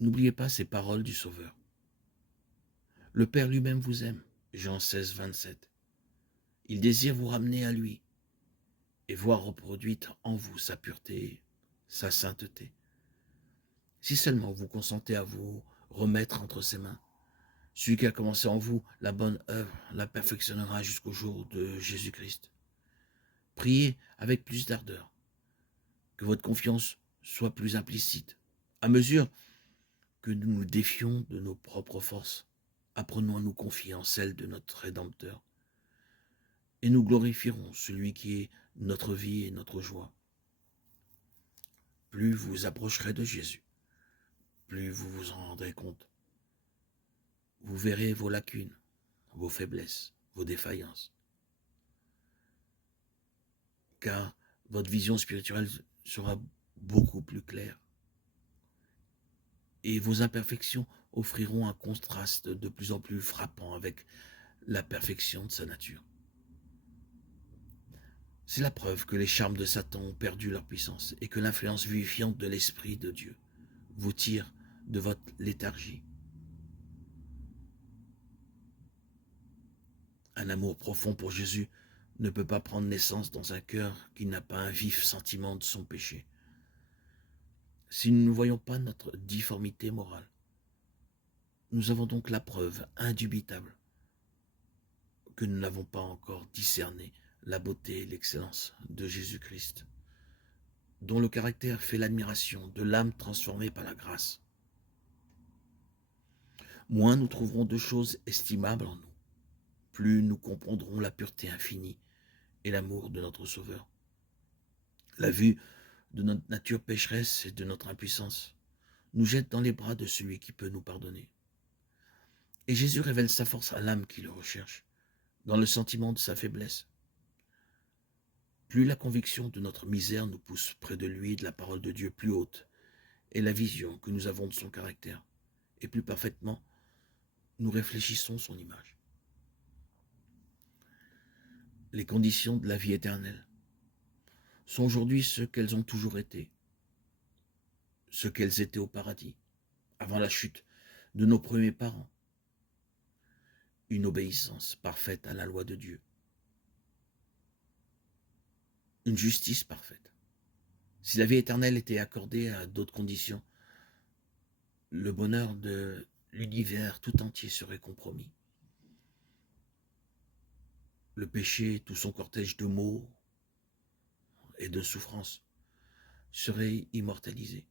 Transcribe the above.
N'oubliez pas ces paroles du Sauveur. Le Père lui-même vous aime. Jean 16, 27. Il désire vous ramener à lui et voir reproduite en vous sa pureté, sa sainteté. Si seulement vous consentez à vous remettre entre ses mains, celui qui a commencé en vous la bonne œuvre la perfectionnera jusqu'au jour de Jésus-Christ. Priez avec plus d'ardeur, que votre confiance soit plus implicite. À mesure que nous nous défions de nos propres forces, apprenons à nous confier en celles de notre Rédempteur, et nous glorifierons celui qui est notre vie et notre joie. Plus vous vous approcherez de Jésus, plus vous vous en rendrez compte. Vous verrez vos lacunes, vos faiblesses, vos défaillances, car votre vision spirituelle sera beaucoup plus claire. Et vos imperfections offriront un contraste de plus en plus frappant avec la perfection de sa nature. C'est la preuve que les charmes de Satan ont perdu leur puissance et que l'influence vivifiante de l'Esprit de Dieu vous tire de votre léthargie. Un amour profond pour Jésus ne peut pas prendre naissance dans un cœur qui n'a pas un vif sentiment de son péché. Si nous ne voyons pas notre difformité morale, nous avons donc la preuve indubitable que nous n'avons pas encore discerné la beauté et l'excellence de Jésus-Christ, dont le caractère fait l'admiration de l'âme transformée par la grâce. Moins nous trouverons de choses estimables en nous, plus nous comprendrons la pureté infinie et l'amour de notre Sauveur. La vue de notre nature pécheresse et de notre impuissance nous jette dans les bras de celui qui peut nous pardonner. Et Jésus révèle sa force à l'âme qui le recherche, dans le sentiment de sa faiblesse. Plus la conviction de notre misère nous pousse près de lui et de la parole de Dieu plus haute est la vision que nous avons de son caractère, et plus parfaitement nous réfléchissons son image. Les conditions de la vie éternelle sont aujourd'hui ce qu'elles ont toujours été, ce qu'elles étaient au paradis, avant la chute de nos premiers parents. Une obéissance parfaite à la loi de Dieu, une justice parfaite. Si la vie éternelle était accordée à d'autres conditions, le bonheur de l'univers tout entier serait compromis. Le péché, tout son cortège de maux et de souffrances, serait immortalisé.